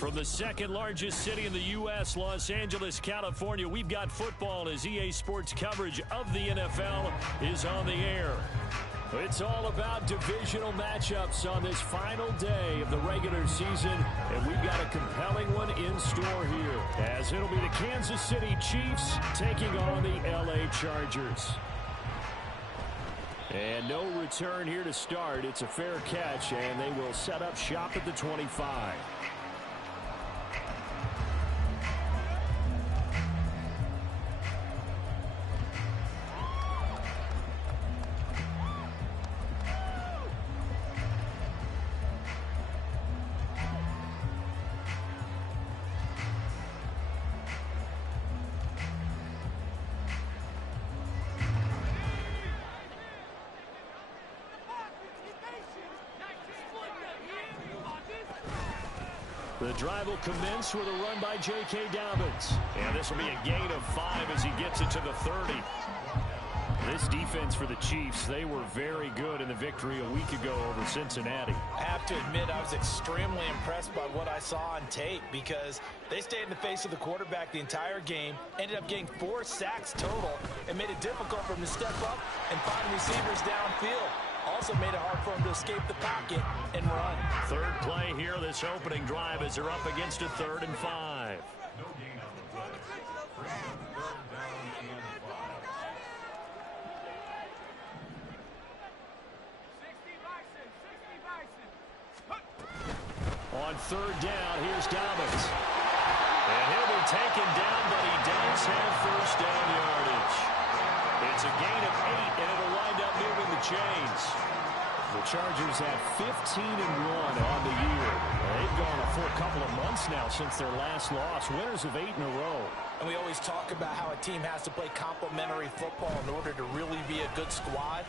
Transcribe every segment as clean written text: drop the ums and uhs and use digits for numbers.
From the second largest city in the U.S., Los Angeles, California, we've got football as EA Sports coverage of the NFL is on the air. It's all about divisional matchups on this final day of the regular season, and we've got a compelling one in store here, as it'll be the Kansas City Chiefs taking on the L.A. Chargers. And no return here to start. It's a fair catch, and they will set up shop at the 25. The drive will commence with a run by J.K. Dobbins. And this will be a gain of 5 as he gets it to the 30. This defense for the Chiefs, they were very good in the victory a week ago over Cincinnati. I have to admit, I was extremely impressed by what I saw on tape because they stayed in the face of the quarterback the entire game, ended up getting 4 sacks total, and made it difficult for him to step up and find receivers downfield. Also made it hard for him to escape the pocket and run. Third play here, this opening drive, as they're up against a 3rd and 5. On 3rd down, here's Dobbins. And he'll be taken down, but he does have first down yardage. It's a gain of 8, and it'll wind up moving the chains. The Chargers have 15-1 on the year. They've gone a full couple of months now since their last loss, winners of 8 in a row. And we always talk about how a team has to play complementary football in order to really be a good squad.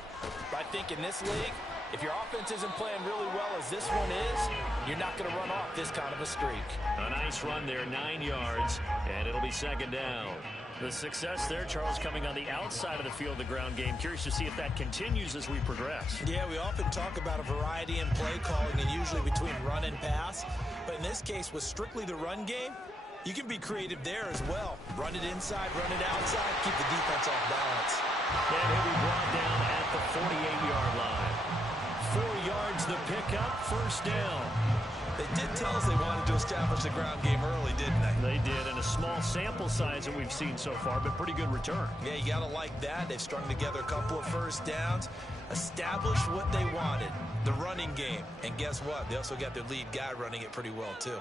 But I think in this league, if your offense isn't playing really well as this one is, you're not going to run off this kind of a streak. A nice run there, 9 yards, and it'll be 2nd down. The success there, Charles, coming on the outside of the field, the ground game. Curious to see if that continues as we progress. Yeah, we often talk about a variety in play calling and usually between run and pass. But in this case, with strictly the run game, you can be creative there as well. Run it inside, run it outside, keep the defense off balance. And he'll be brought down at the 48-yard line. 4 yards the pickup, 1st down. They did tell us they wanted to establish the ground game early, didn't they? They did, and a small sample size that we've seen so far, but pretty good return. Yeah, you got to like that. They've strung together a couple of 1st downs, established what they wanted, the running game. And guess what? They also got their lead guy running it pretty well, too.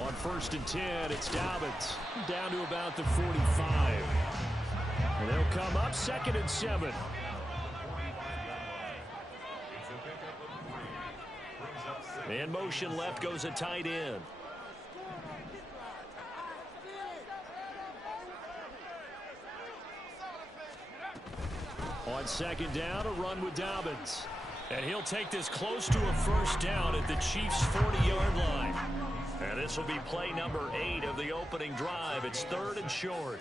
On 1st and 10, it's Dobbins down to about the 45. And they'll come up 2nd and 7. And motion left goes a tight end. On 2nd down, a run with Dobbins. And he'll take this close to a 1st down at the Chiefs' 40-yard line. And this will be play number 8 of the opening drive. It's 3rd and short.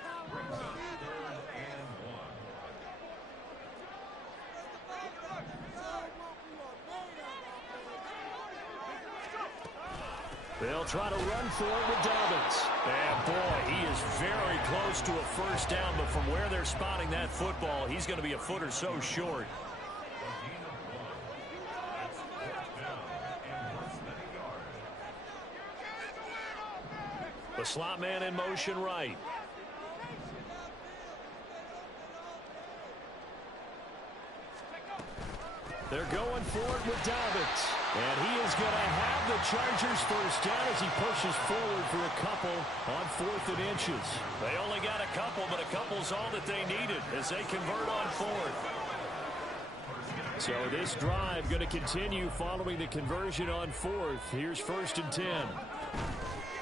They'll try to run for it with Dobbins. And boy, he is very close to a 1st down, but from where they're spotting that football, he's going to be a foot or so short. The slot man in motion right. They're going for it with Dobbins. And he is going to have the Chargers 1st down as he pushes forward for a couple on 4th and inches. They only got a couple, but a couple's all that they needed as they convert on 4th. So this drive going to continue following the conversion on 4th. Here's 1st and 10.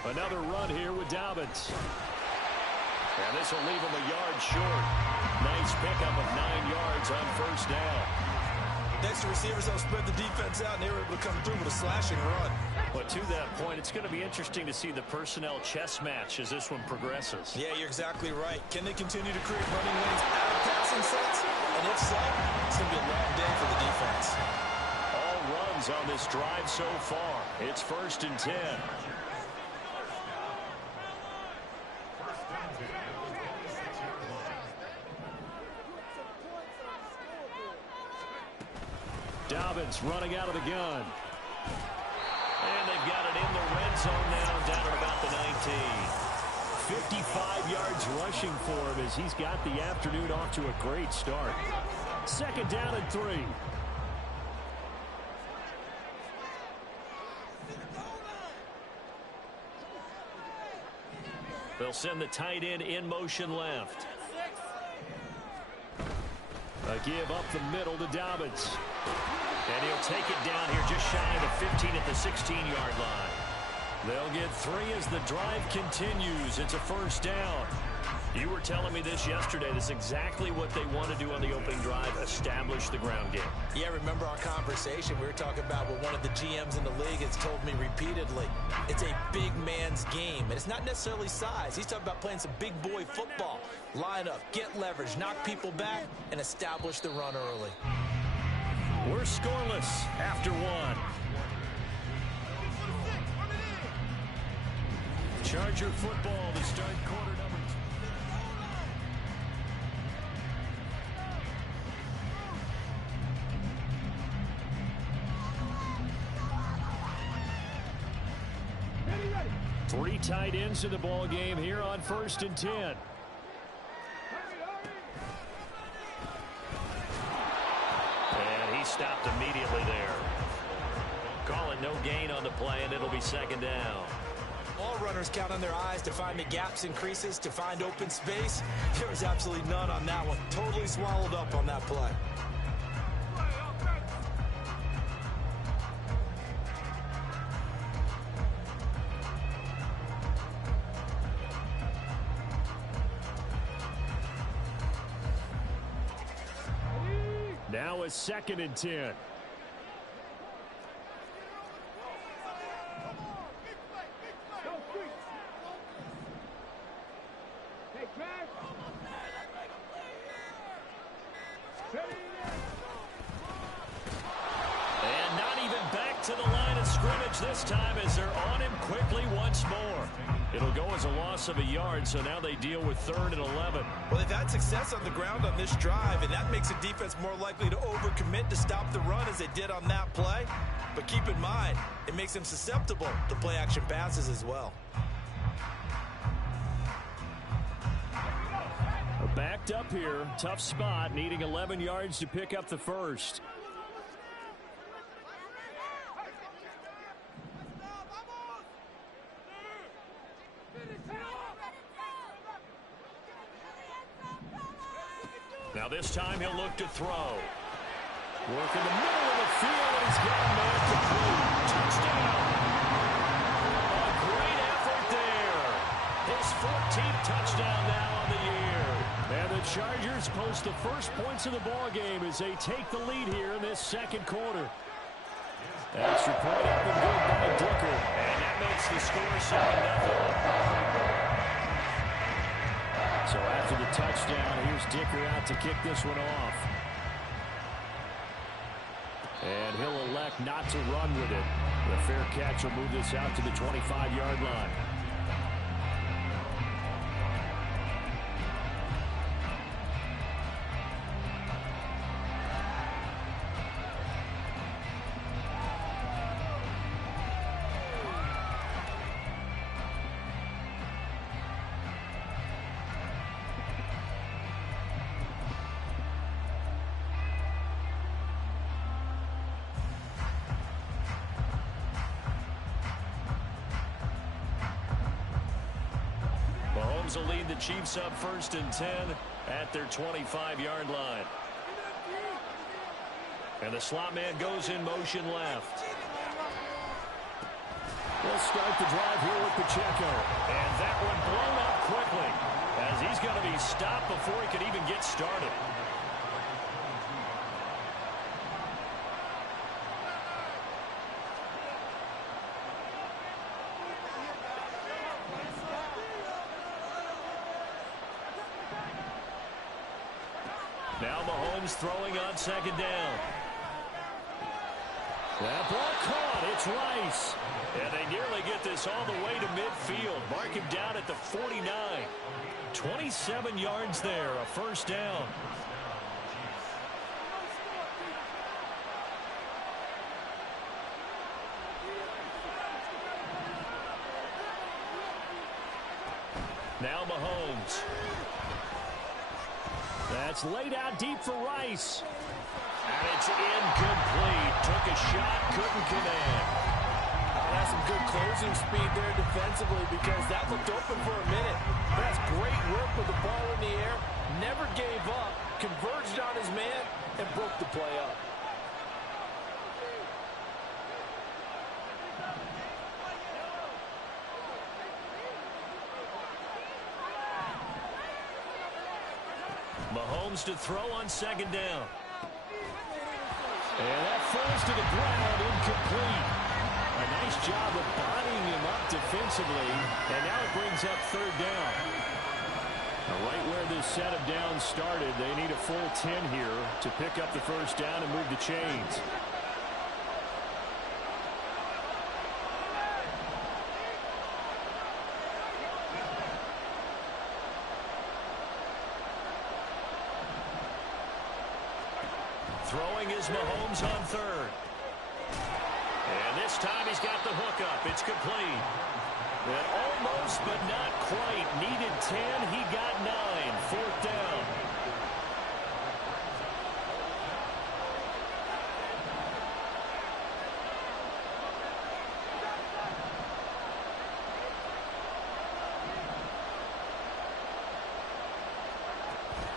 Another run here with Dobbins. And this will leave him a yard short. Nice pickup of 9 yards on 1st down. Next receivers will spread the defense out, and they were able to come through with a slashing run. But to that point, it's going to be interesting to see the personnel chess match as this one progresses. Yeah, you're exactly right. Can they continue to create running lanes out of passing sets? And if so, it's going to be a long day for the defense. All runs on this drive so far. It's 1st and 10. Dobbins running out of the gun. And they've got it in the red zone now, down at about the 19. 55 yards rushing for him as he's got the afternoon off to a great start. 2nd down and 3. They'll send the tight end in motion left. A give up the middle to Dobbins. And he'll take it down here just shy of the 15 at the 16-yard line. They'll get 3 as the drive continues. It's a 1st down. You were telling me this yesterday. This is exactly what they want to do on the opening drive, establish the ground game. Yeah, remember our conversation? We were talking about what one of the GMs in the league has told me repeatedly. It's a big man's game, and it's not necessarily size. He's talking about playing some big boy football. Line up, get leverage, knock people back, and establish the run early. We're scoreless after 1. Charger football to start quarter number 2. 3 tight ends in the ball game here on 1st and 10. And he stopped immediately there. Call it no gain on the play, and it'll be 2nd down. All runners count on their eyes to find the gaps and creases, to find open space. There was absolutely none on that one. Totally swallowed up on that play. Now it's 2nd and 10. And not even back to the line of scrimmage this time as they're on him quickly once more. It'll go as a loss of a yard, so now they deal with 3rd and 11. Well, they've had success on the ground on this drive, and that makes a defense more likely to overcommit to stop the run as they did on that play. But keep in mind, it makes them susceptible to play-action passes as well. Backed up here, tough spot, needing 11 yards to pick up the 1st. Now this time he'll look to throw. Work in the middle of the field, and he's got a man complete. Touchdown! A great effort there. His 14th touchdown now on the year. And the Chargers post the first points of the ball game as they take the lead here in this 2nd quarter. Extra point up and good by Dicker. And that makes the score 7-0. So after the touchdown, here's Dicker out to kick this one off. And he'll elect not to run with it. The fair catch will move this out to the 25-yard line. Will lead the Chiefs up 1st and 10 at their 25-yard line. And the slot man goes in motion left. We'll start the drive here with Pacheco. And that one blown up quickly as he's going to be stopped before he could even get started. Now Mahomes throwing on second down. That ball caught. It's Rice. And they nearly get this all the way to midfield. Mark him down at the 49. 27 yards there, a first down. Now Mahomes. That's laid out deep for Rice. And it's incomplete. Took a shot, couldn't connect. That's some good closing speed there defensively because that looked open for a minute. But that's great work with the ball in the air. Never gave up, converged on his man, and broke the play up. Mahomes to throw on second down. And that falls to the ground, incomplete. A nice job of bodying him up defensively, and now it brings up third down. Right where this set of downs started, they need a full 10 here to pick up the first down and move the chains. Throwing is Mahomes on third. And this time he's got the hook up. It's complete. And almost, but not quite. Needed 10. He got 9. Fourth down.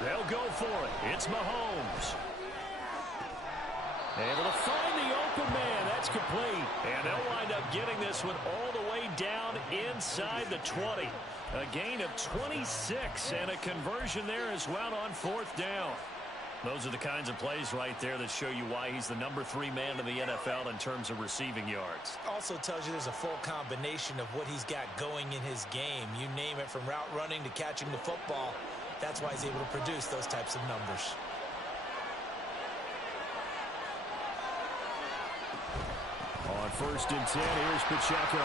They'll go for it. It's Mahomes. Able to find the open man. That's complete. And they'll wind up getting this one all the way down inside the 20. A gain of 26 and a conversion there as well on fourth down. Those are the kinds of plays right there that show you why he's the number 3 man in the NFL in terms of receiving yards. Also tells you there's a full combination of what he's got going in his game. You name it, from route running to catching the football. That's why he's able to produce those types of numbers. On first and 10, here's Pacheco.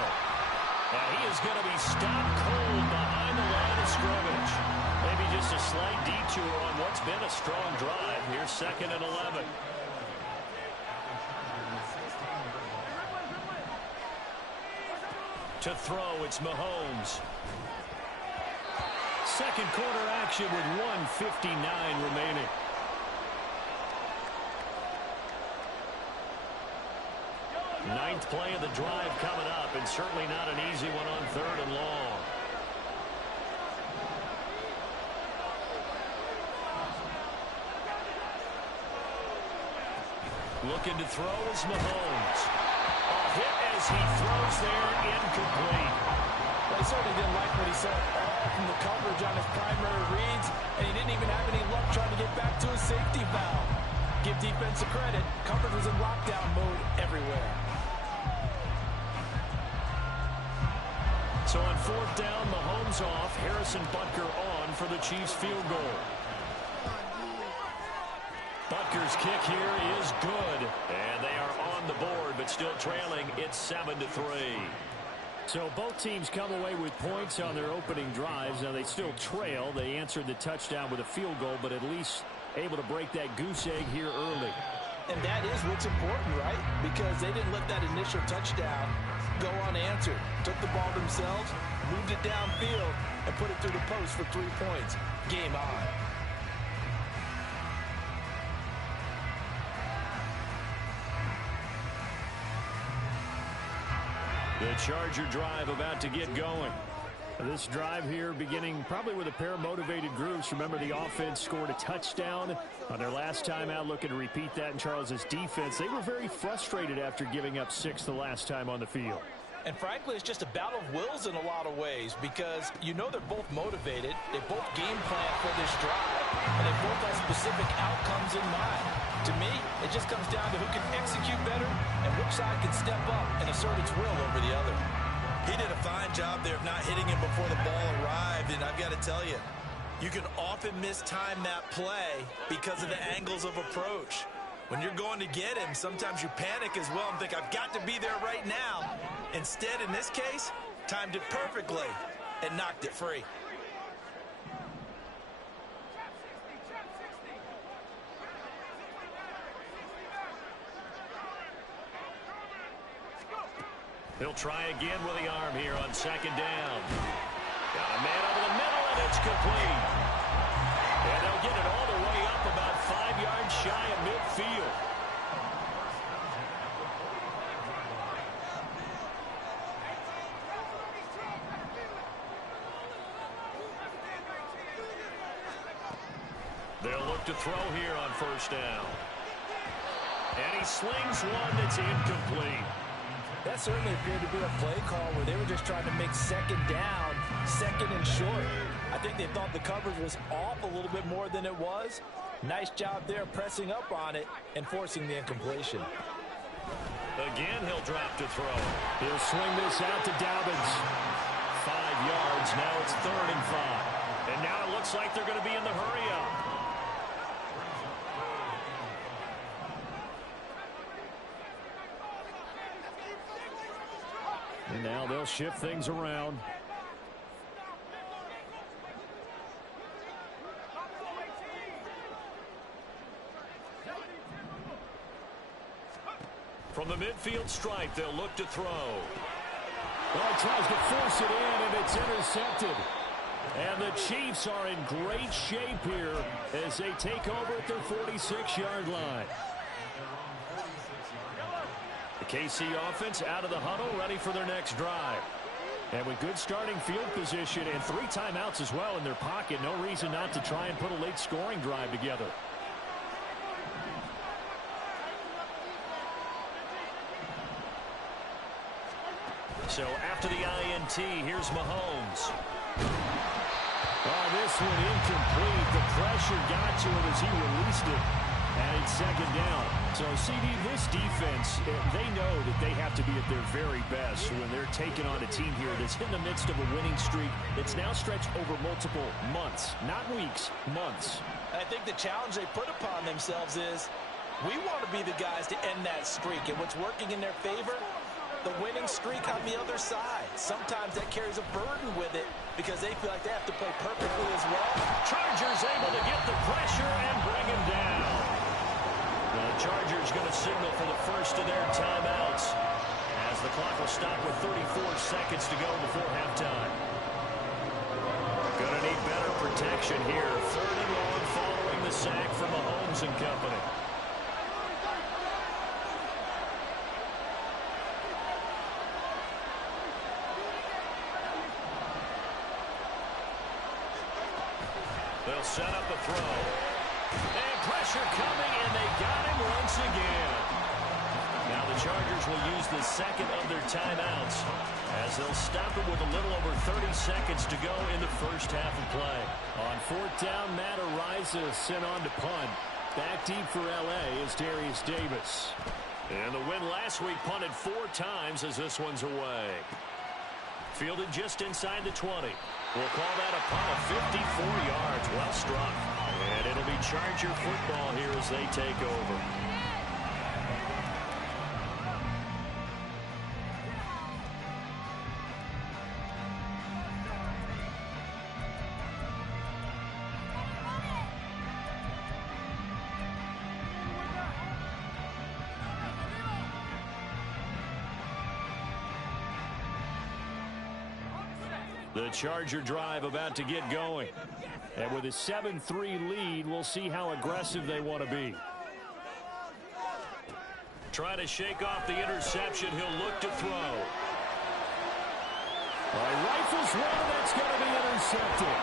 And he is going to be stopped cold behind the line of scrimmage. Maybe just a slight detour on what's been a strong drive. Here's second and 11. To throw, it's Mahomes. Second quarter action with 1:59 remaining. Ninth play of the drive coming up, and certainly not an easy one on third and long. Looking to throw is Mahomes. A hit as he throws there, incomplete. Well, he certainly didn't like what he saw from the coverage on his primary reads, and he didn't even have any luck trying to get back to his safety valve. Give defensive credit. Coverage was in lockdown mode everywhere. So on fourth down, Mahomes off, Harrison Butker on for the Chiefs field goal. Butker's kick here is good, and they are on the board, but still trailing. It's 7-3. So both teams come away with points on their opening drives. Now they still trail. They answered the touchdown with a field goal, but at least able to break that goose egg here early. And that is what's important, right? Because they didn't let that initial touchdown go unanswered. Took the ball themselves, moved it downfield, and put it through the post for 3 points. Game on. The Charger drive about to get going. This drive here beginning probably with a pair of motivated groups. Remember, the offense scored a touchdown on their last time out, looking to repeat that in Charles's defense. They were very frustrated after giving up 6 the last time on the field. And frankly, it's just a battle of wills in a lot of ways because you know they're both motivated. They both game plan for this drive, and they both have specific outcomes in mind. To me, it just comes down to who can execute better and which side can step up and assert its will over the other. He did a fine job there of not hitting him before the ball arrived, and I've got to tell you, You can often mistime that play because of the angles of approach. When you're going to get him, sometimes you panic as well and think, I've got to be there right now. Instead, in this case, timed it perfectly and knocked it free. He'll try again with the arm here on second down. Got a man over the middle, and it's complete. And they'll get it all the way up about 5 yards shy of midfield. They'll look to throw here on first down. And he slings one that's incomplete. That certainly appeared to be a play call where they were just trying to make second down, second and short. I think they thought the coverage was off a little bit more than it was. Nice job there pressing up on it and forcing the incompletion. Again, he'll drop to throw. He'll swing this out to Dobbins. 5 yards. Now it's 3rd and 5. And now it looks like they're going to be in the hurry-up. And now they'll shift things around. From the midfield stripe, they'll look to throw. Well, he tries to force it in, and it's intercepted. And the Chiefs are in great shape here as they take over at their 46-yard line. The KC offense out of the huddle, ready for their next drive. And with good starting field position and 3 timeouts as well in their pocket, no reason not to try and put a late scoring drive together. So after the INT, here's Mahomes. Oh, this one incomplete. The pressure got to it as he released it. And it's second down. So, CD, this defense, they know that they have to be at their very best when they're taking on a team here that's in the midst of a winning streak that's now stretched over multiple months, not weeks, months. I think the challenge they put upon themselves is we want to be the guys to end that streak. And what's working in their favor? The winning streak on the other side. Sometimes that carries a burden with it because they feel like they have to play perfectly as well. Chargers able to get the pressure and bring him down. The Chargers going to signal for the first of their timeouts as the clock will stop with 34 seconds to go before halftime. Going to need better protection here. 3rd and long following the sack from Mahomes and company. They'll set up a throw. And pressure coming, and they got him once again. Now the Chargers will use the second of their timeouts as they'll stop it with a little over 30 seconds to go in the first half of play. On 4th down, Matt Araiza sent on to punt. Back deep for L.A. is Darius Davis. And the win last week punted 4 times as this one's away. Fielded just inside the 20. We'll call that a punt of 54 yards. Well struck. And it'll be Charger football here as they take over. The Charger drive about to get going. And with a 7-3 lead, we'll see how aggressive they want to be. Trying to shake off the interception. He'll look to throw. Rifles one that's going to be intercepted.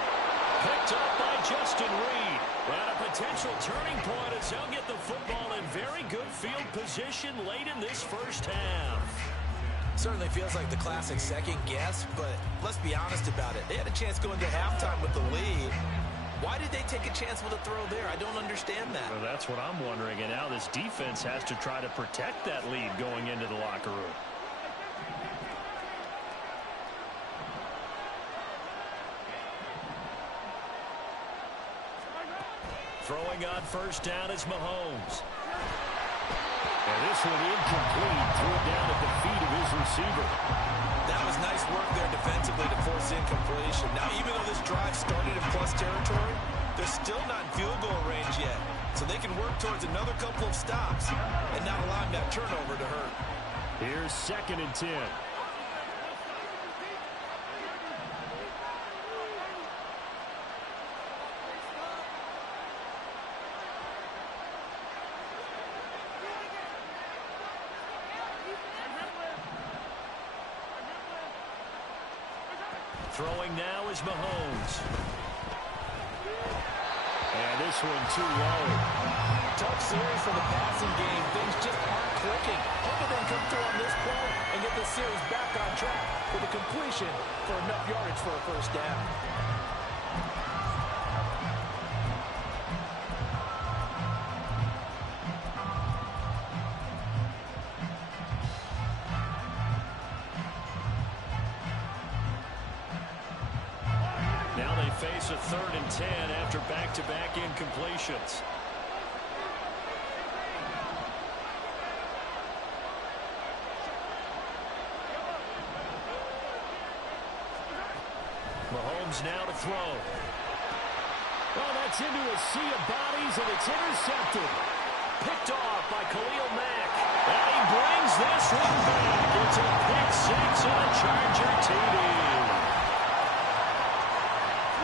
Picked up by Justin Reed. And a potential turning point as they'll get the football in very good field position late in this first half. Certainly feels like the classic second guess, but let's be honest about it. They had a chance going to halftime with the lead. Why did they take a chance with a throw there? I don't understand that. Well, that's what I'm wondering. And now this defense has to try to protect that lead going into the locker room. Throwing on first down is Mahomes. And this one incomplete. Threw it down at the feet of his receiver. That was nice work there defensively to force incompletion. Now, even though this drive started in plus territory, they're still not in field goal range yet. So they can work towards another couple of stops and not allowing that turnover to hurt. Here's 2nd and 10. Throwing now is Mahomes. And this one too low. Tough series for the passing game. Things just aren't clicking. Hope they can come through on this play and get the series back on track with a completion for enough yardage for a first down. Face a 3rd and 10 after back-to-back incompletions. Mahomes now to throw. Well, that's into a sea of bodies, and it's intercepted. Picked off by Khalil Mack. And he brings this one back. It's a pick six on a Charger TD.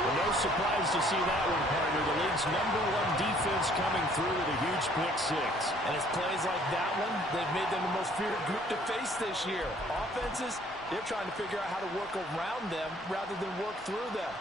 Well, no surprise to see that one, partner. The league's #1 defense coming through with a huge pick six. And it's plays like that one, they've made them the most feared group to face this year. Offenses, they're trying to figure out how to work around them rather than work through them.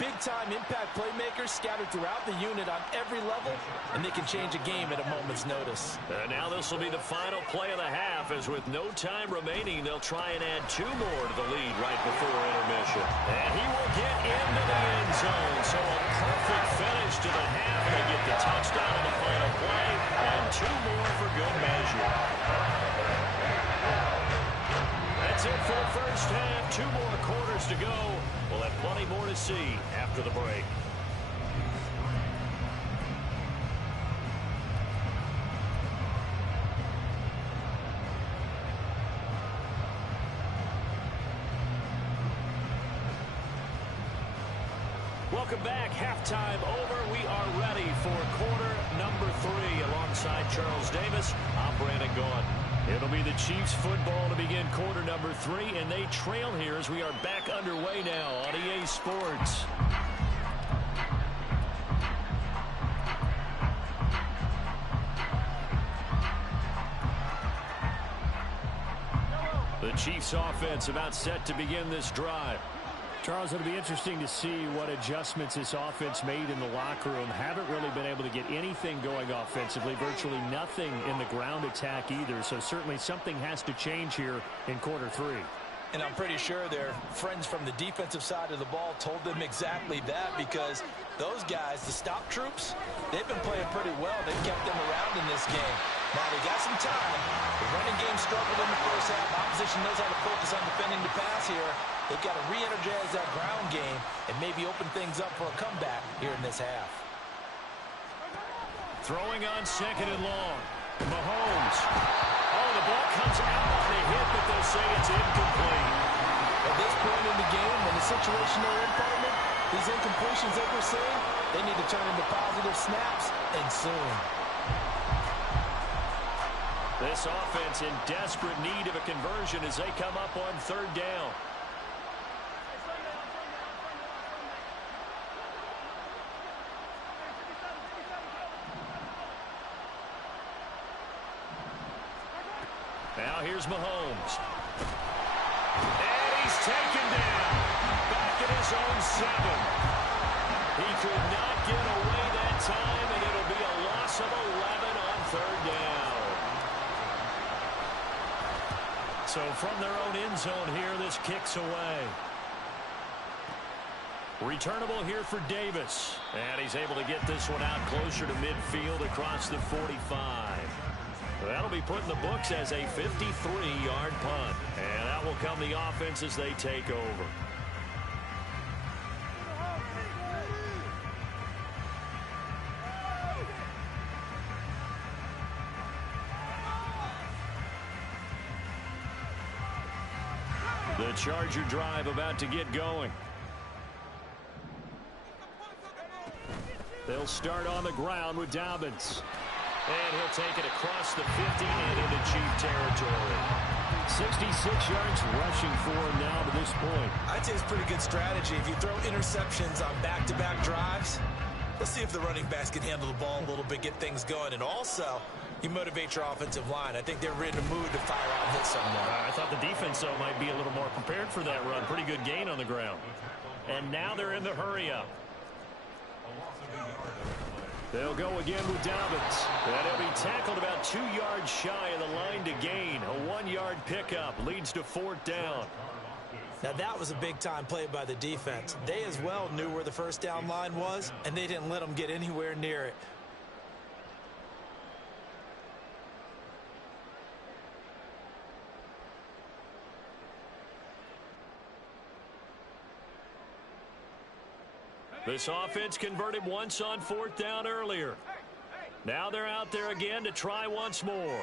Big-time impact playmakers scattered throughout the unit on every level, and they can change a game at a moment's notice. And now this will be the final play of the half, as with no time remaining, they'll try and add 2 more to the lead right before intermission. And he will get into the end zone, so a perfect finish to the half. They get the touchdown on the final play, and 2 more for good measure. That's it for the first half. 2 more quarters to go. We'll have plenty more to see after the break. Welcome back. Halftime over. We are ready for quarter number 3 alongside Charles Davis. I'm Brandon Gaudin. It'll be the Chiefs football to begin quarter number 3, and they trail here as we are back underway now on EA Sports. The Chiefs offense about set to begin this drive. Charles, it'll be interesting to see what adjustments this offense made in the locker room. Haven't really been able to get anything going offensively, virtually nothing in the ground attack either. So certainly something has to change here in quarter 3. And I'm pretty sure their friends from the defensive side of the ball told them exactly that, because those guys, the stop troops, they've been playing pretty well. They've kept them around in this game. Now they got some time. The running game struggled in the first half. Opposition knows how to focus on defending the pass here. They've got to re-energize that ground game and maybe open things up for a comeback here in this half. Throwing on 2nd and long. Mahomes. Oh, the ball comes out on the hit, but they'll say it's incomplete. At this point in the game, when the situation they're in, partner, these incompletions that we're seeing, they need to turn into positive snaps, and soon. This offense in desperate need of a conversion as they come up on 3rd down. Now here's Mahomes. And he's taken down. Back at his own 7. He could not get away that time, and it'll be a loss of 11 on 3rd down. So from their own end zone here, this kicks away. Returnable here for Davis. And he's able to get this one out closer to midfield across the 45. That'll be put in the books as a 53-yard punt. And that will come the offense as they take over. The Charger drive about to get going. They'll start on the ground with Dobbins. And he'll take it across the 50 and into Chief territory. 66 yards rushing for him now to this point. I'd say it's pretty good strategy. If you throw interceptions on back-to-back drives, let's see if the running backs can handle the ball a little bit, get things going. And also, you motivate your offensive line. I think they're in the mood to fire out and hit someone. I thought the defense, though, might be a little more prepared for that run. Pretty good gain on the ground. And now they're in the hurry-up. They'll go again with Dobbins. And he'll be tackled about 2 yards shy of the line to gain. A 1-yard pickup leads to 4th down. Now that was a big-time play by the defense. They as well knew where the first down line was, and they didn't let them get anywhere near it. This offense converted once on 4th down earlier. Now they're out there again to try once more.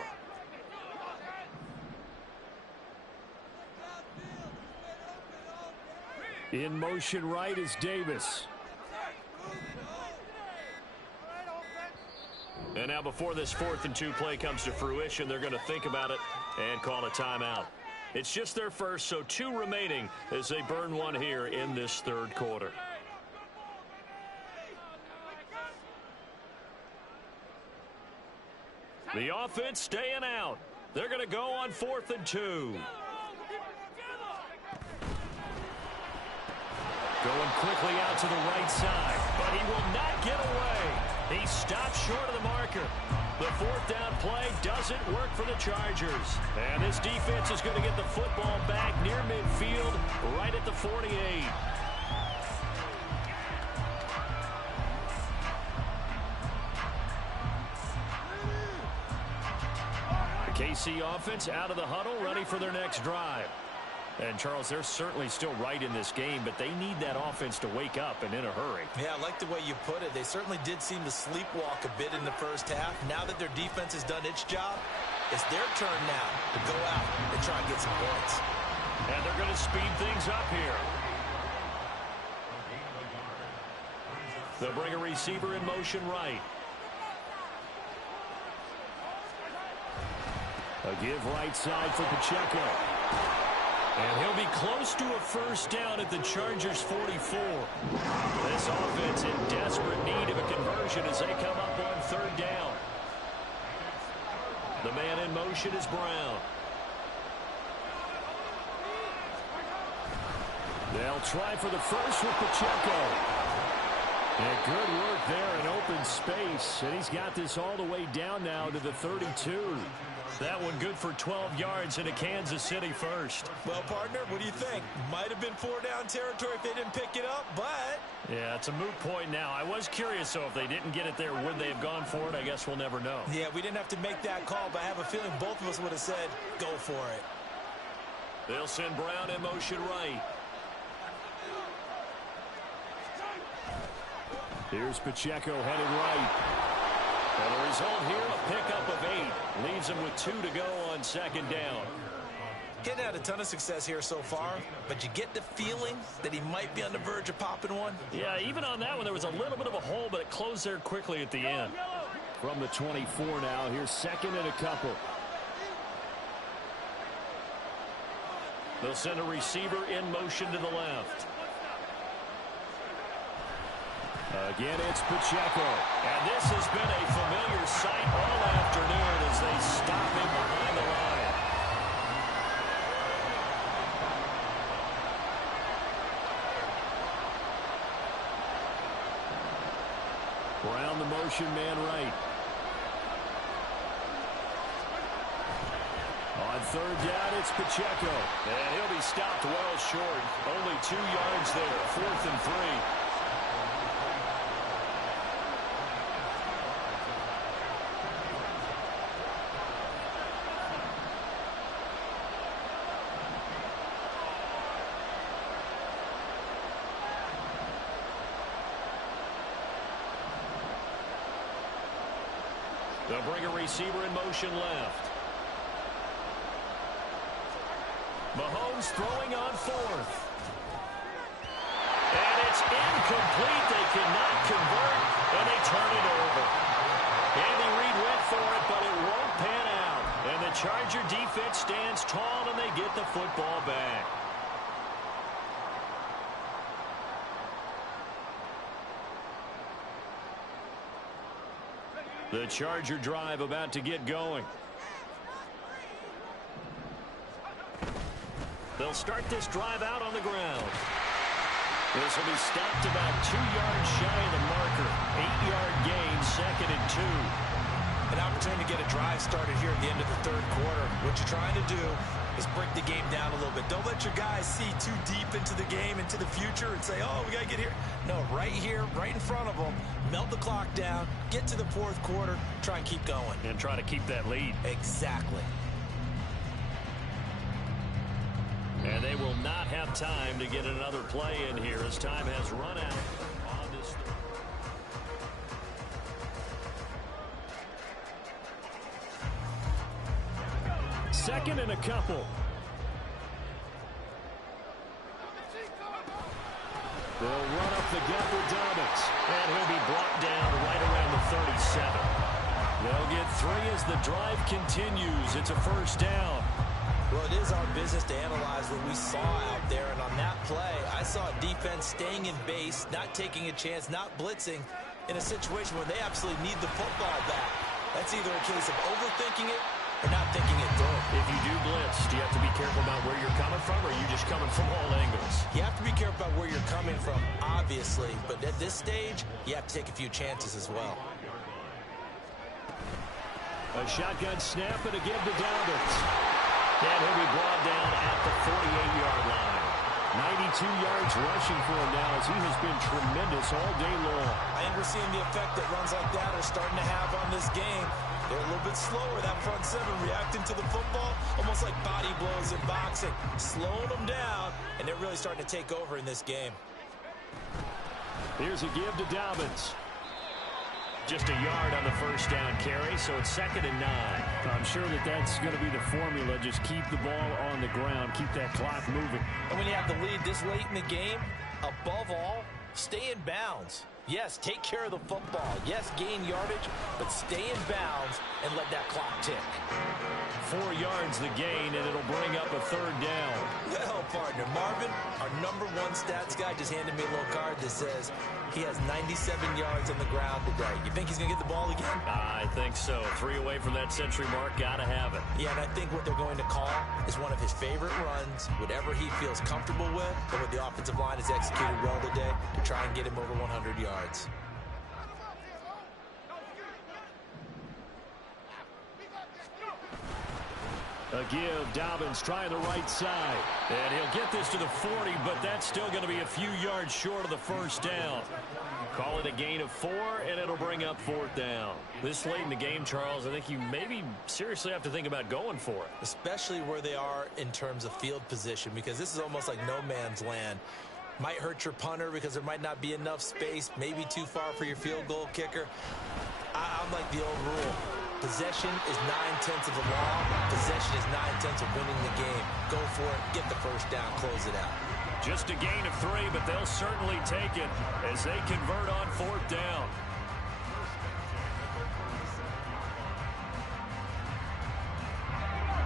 In motion right is Davis. And now before this 4th and 2 play comes to fruition, they're going to think about it and call a timeout. It's just their first, so 2 remaining as they burn one here in this 3rd quarter. The offense staying out. They're going to go on 4th and 2. Going quickly out to the right side, but he will not get away. He stops short of the marker. The 4th down play doesn't work for the Chargers. And this defense is going to get the football back near midfield, right at the 48. KC offense out of the huddle, ready for their next drive. And, Charles, they're certainly still right in this game, but they need that offense to wake up and in a hurry. Yeah, I like the way you put it. They certainly did seem to sleepwalk a bit in the first half. Now that their defense has done its job, it's their turn now to go out and try and get some points. And they're going to speed things up here. They'll bring a receiver in motion right. A give right side for Pacheco. And he'll be close to a first down at the Chargers' 44. This offense in desperate need of a conversion as they come up on 3rd down. The man in motion is Brown. They'll try for the first with Pacheco. And good work there in open space. And he's got this all the way down now to the 32. That one good for 12 yards into Kansas City first. Well, partner, what do you think? Might have been 4-down territory if they didn't pick it up, but... Yeah, it's a moot point now. I was curious, though, if they didn't get it there, would they have gone for it? I guess we'll never know. Yeah, we didn't have to make that call, but I have a feeling both of us would have said, go for it. They'll send Brown in motion right. Here's Pacheco headed right. And the result here, a pickup of 8. Leaves him with 2 to go on 2nd down. Getting had a ton of success here so far, but you get the feeling that he might be on the verge of popping one. Yeah, even on that one, there was a little bit of a hole, but it closed there quickly at the end. From the 24 now, here's 2nd and a couple. They'll send a receiver in motion to the left. Again, it's Pacheco. And this has been a familiar sight all afternoon as they stop him behind the line. Brown, the motion man right. On 3rd down, it's Pacheco. And he'll be stopped well short. Only 2 yards there. 4th and 3. They'll bring a receiver in motion left. Mahomes throwing on fourth. And it's incomplete. They cannot convert, and they turn it over. Andy Reid went for it, but it won't pan out. And the Charger defense stands tall, and they get the football back. The Charger drive about to get going. They'll start this drive out on the ground. This will be stopped about 2 yards shy of the marker. 8-yard gain, 2nd and 2. An opportunity to get a drive started here at the end of the third quarter. What you're trying to do is break the game down a little bit. Don't let your guys see too deep into the game, into the future, and say, oh, we got to get here. No, right here, right in front of them, melt the clock down, get to the fourth quarter, try and keep going. And try to keep that lead. Exactly. And they will not have time to get another play in here as time has run out on this. Second and a couple. They'll run up the gut with Dobbins. And he'll be brought down right around the 37. They'll get 3 as the drive continues. It's a first down. Well, it is our business to analyze what we saw out there, and on that play, I saw a defense staying in base, not taking a chance, not blitzing in a situation where they absolutely need the football back. That's either a case of overthinking it or not thinking it through. If you do blitz, do you have to be careful about where you're coming from, or are you just coming from all angles? You have to be careful about where you're coming from, obviously, but at this stage, you have to take a few chances as well. A shotgun snap and a give to Dobbins. And he'll be brought down at the 48-yard line. 92 yards rushing for him now as he has been tremendous all day long. I think we're seeing the effect that runs like that are starting to have on this game. They're a little bit slower, that front seven, reacting to the football, almost like body blows in boxing, slowing them down, and they're really starting to take over in this game. Here's a give to Dobbins. Just a yard on the first down carry, so it's 2nd and 9. I'm sure that that's going to be the formula. Just keep the ball on the ground, keep that clock moving. And when you have the lead this late in the game, above all, stay in bounds. Yes, take care of the football. Yes, gain yardage, but stay in bounds and let that clock tick. 4 yards the gain, and it'll bring up a third down. Well, partner, Marvin, our #1 stats guy, just handed me a little card that says he has 97 yards on the ground today. You think he's going to get the ball again? I think so. 3 away from that century mark. Got to have it. Yeah, and I think what they're going to call is one of his favorite runs, whatever he feels comfortable with, and what the offensive line has executed well today to try and get him over 100 yards. A give, Dobbins trying the right side. And he'll get this to the 40, but that's still going to be a few yards short of the first down. Call it a gain of 4, and it'll bring up 4th down. This late in the game, Charles, I think you maybe seriously have to think about going for it. Especially where they are in terms of field position, because this is almost like no man's land. Might hurt your punter because there might not be enough space, maybe too far for your field goal kicker. I'm like the old rule. Possession is 9/10 of the law. Possession is 9/10 of winning the game. Go for it. Get the first down. Close it out. Just a gain of 3, but they'll certainly take it as they convert on 4th down.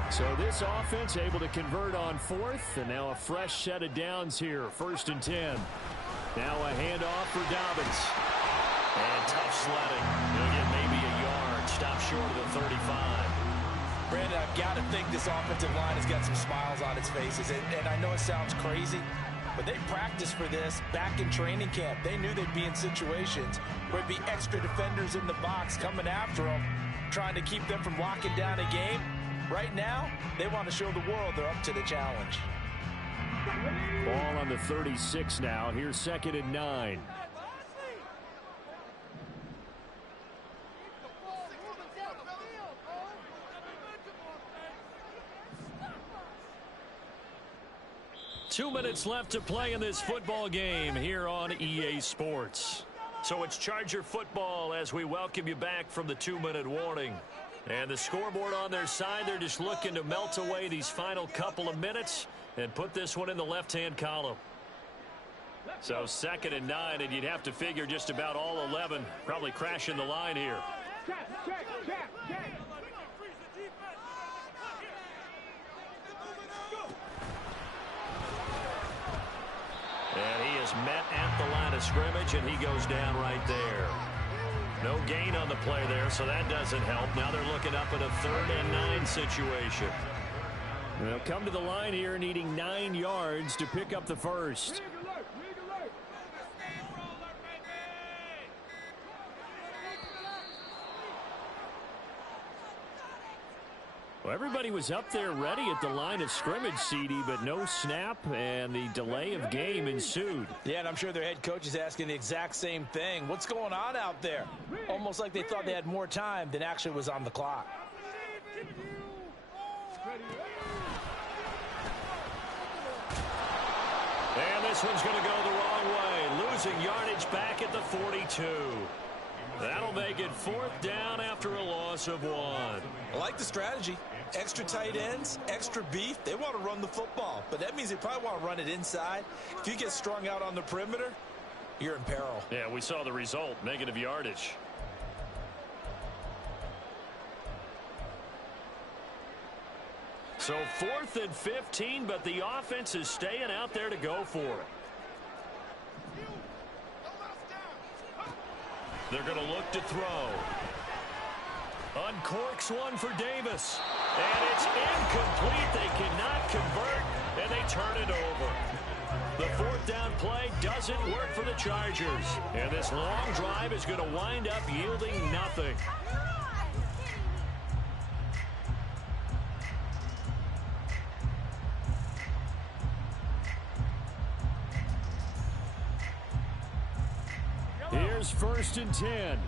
So this offense able to convert on 4th, and now a fresh set of downs here. 1st and 10. Now a handoff for Dobbins. And tough sledding. He'll get maybe a yard. Stop short of the 35. Brandon, I've got to think this offensive line has got some smiles on its faces. And I know it sounds crazy, but they practiced for this back in training camp. They knew they'd be in situations where there'd be extra defenders in the box coming after them, trying to keep them from locking down a game. Right now, they want to show the world they're up to the challenge. Ball on the 36 now. Here's 2nd and 9. Two minutes left to play in this football game here on EA Sports. So it's Charger football as we welcome you back from the 2-minute warning. And the scoreboard on their side, they're just looking to melt away these final couple of minutes and put this one in the left-hand column. So 2nd and 9, and you'd have to figure just about all 11 probably crashing the line here. And he is met at the line of scrimmage, and he goes down right there. No gain on the play there, so that doesn't help. Now they're looking up at a 3rd and 9 situation. They'll come to the line here needing 9 yards to pick up the first. Well, everybody was up there ready at the line of scrimmage, CD, but no snap, and the delay of game ensued. Yeah, and I'm sure their head coach is asking the exact same thing. What's going on out there? Almost like they thought they had more time than actually was on the clock. And this one's going to go the wrong way, losing yardage back at the 42. That'll make it 4th down after a loss of 1. I like the strategy. Extra tight ends, extra beef. They want to run the football, but that means they probably want to run it inside. If you get strung out on the perimeter, you're in peril. Yeah, we saw the result, negative yardage. So 4th and 15, but the offense is staying out there to go for it. They're going to look to throw. Uncorks one for Davis. And it's incomplete. They cannot convert, and they turn it over. The 4th down play doesn't work for the Chargers. And this long drive is going to wind up yielding nothing. Here's 1st and 10.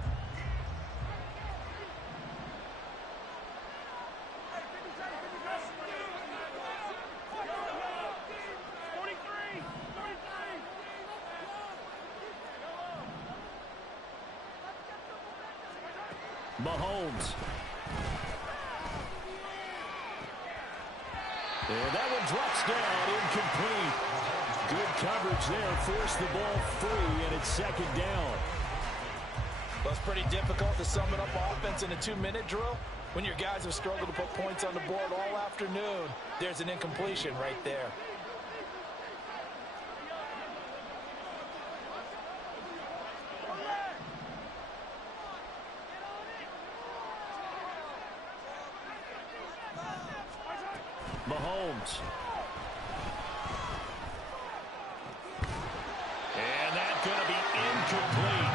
Mahomes. And that one drops down, incomplete. Good coverage there, forced the ball free, and it's 2nd down. Well, it's pretty difficult to sum it up offense in a 2-minute drill. When your guys have struggled to put points on the board all afternoon, there's an incompletion right there. Mahomes. And that's going to be incomplete.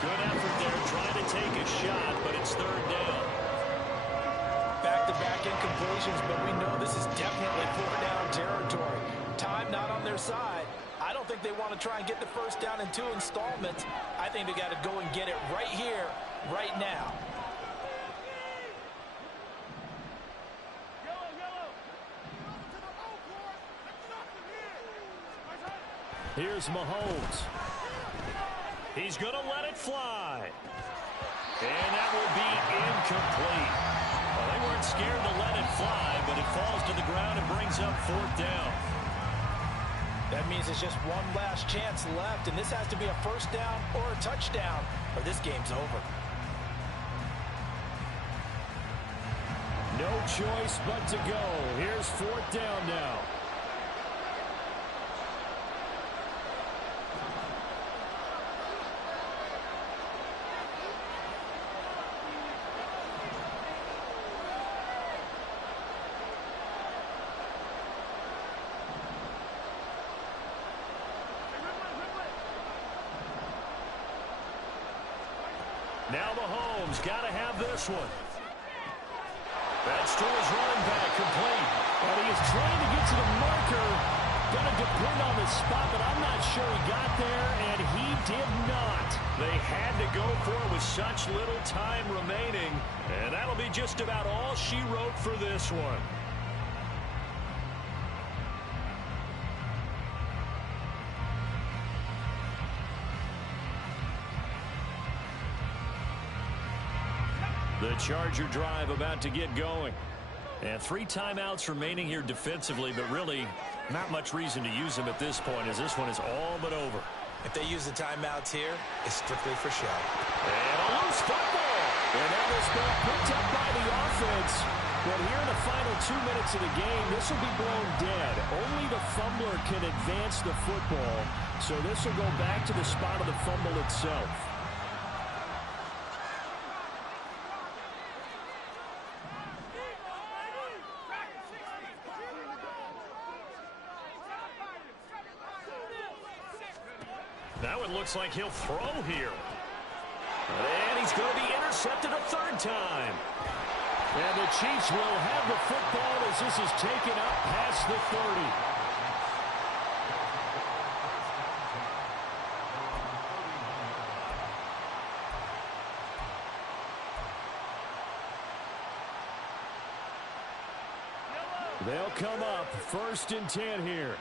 Good effort there trying to take a shot, but it's 3rd down. Back-to-back incompletions, but we know this is definitely 4th down territory. Time not on their side. I don't think they want to try and get the 1st down in 2 installments. I think they got to go and get it right here, right now. Here's Mahomes. He's going to let it fly. And that will be incomplete. Well, they weren't scared to let it fly, but it falls to the ground and brings up 4th down. That means it's just one last chance left, and this has to be a 1st down or a touchdown, or this game's over. No choice but to go. Here's 4th down now. Now Mahomes got to have this one. That's to his running back, complete. And he is trying to get to the marker. Going to depend on the spot, but I'm not sure he got there, and he did not. They had to go for it with such little time remaining, and that'll be just about all she wrote for this one. The Charger drive about to get going. And 3 timeouts remaining here defensively, but really not much reason to use them at this point, as this one is all but over. If they use the timeouts here, it's strictly for show. And a loose football. And that was picked up by the offense. But here in the final 2 minutes of the game, this will be blown dead. Only the fumbler can advance the football. So this will go back to the spot of the fumble itself. Now it looks like he'll throw here. And he's going to be intercepted a 3rd time. And the Chiefs will have the football as this is taken up past the 30. They'll come up 1st and 10 here.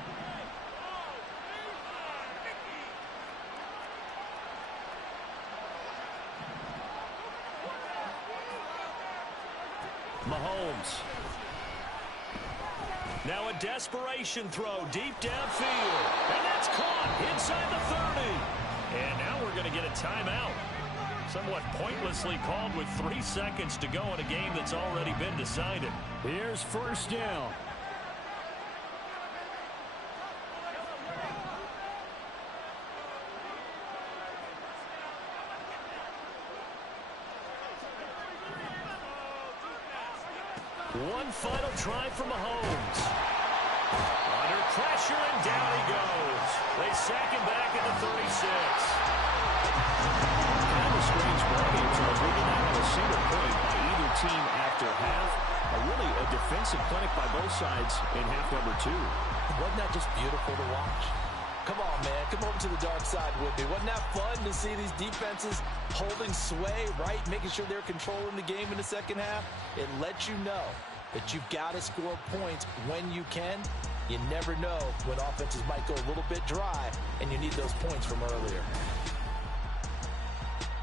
Mahomes. Now a desperation throw deep downfield. And that's caught inside the 30. And now we're going to get a timeout. Somewhat pointlessly called with 3 seconds to go in a game that's already been decided. Here's 1st down. One final try for Mahomes. Under pressure, and down he goes. They sack him back at the 36. Kind of a strange ballgame, Charles. We did not have a single point by either team after half. Really a defensive clinic by both sides in half number 2. Wasn't that just beautiful to watch? Come on, man. Come over to the dark side with me. Wasn't that fun to see these defenses holding sway, right? Making sure they're controlling the game in the second half. It lets you know that you've got to score points when you can. You never know when offenses might go a little bit dry, and you need those points from earlier.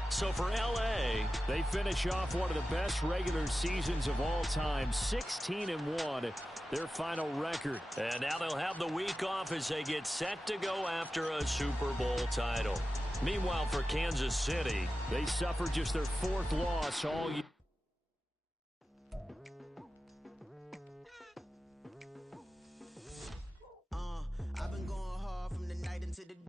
So for L.A., they finish off one of the best regular seasons of all time, 16-1, their final record. And now they'll have the week off as they get set to go after a Super Bowl title. Meanwhile, for Kansas City, they suffered just their 4th loss all year.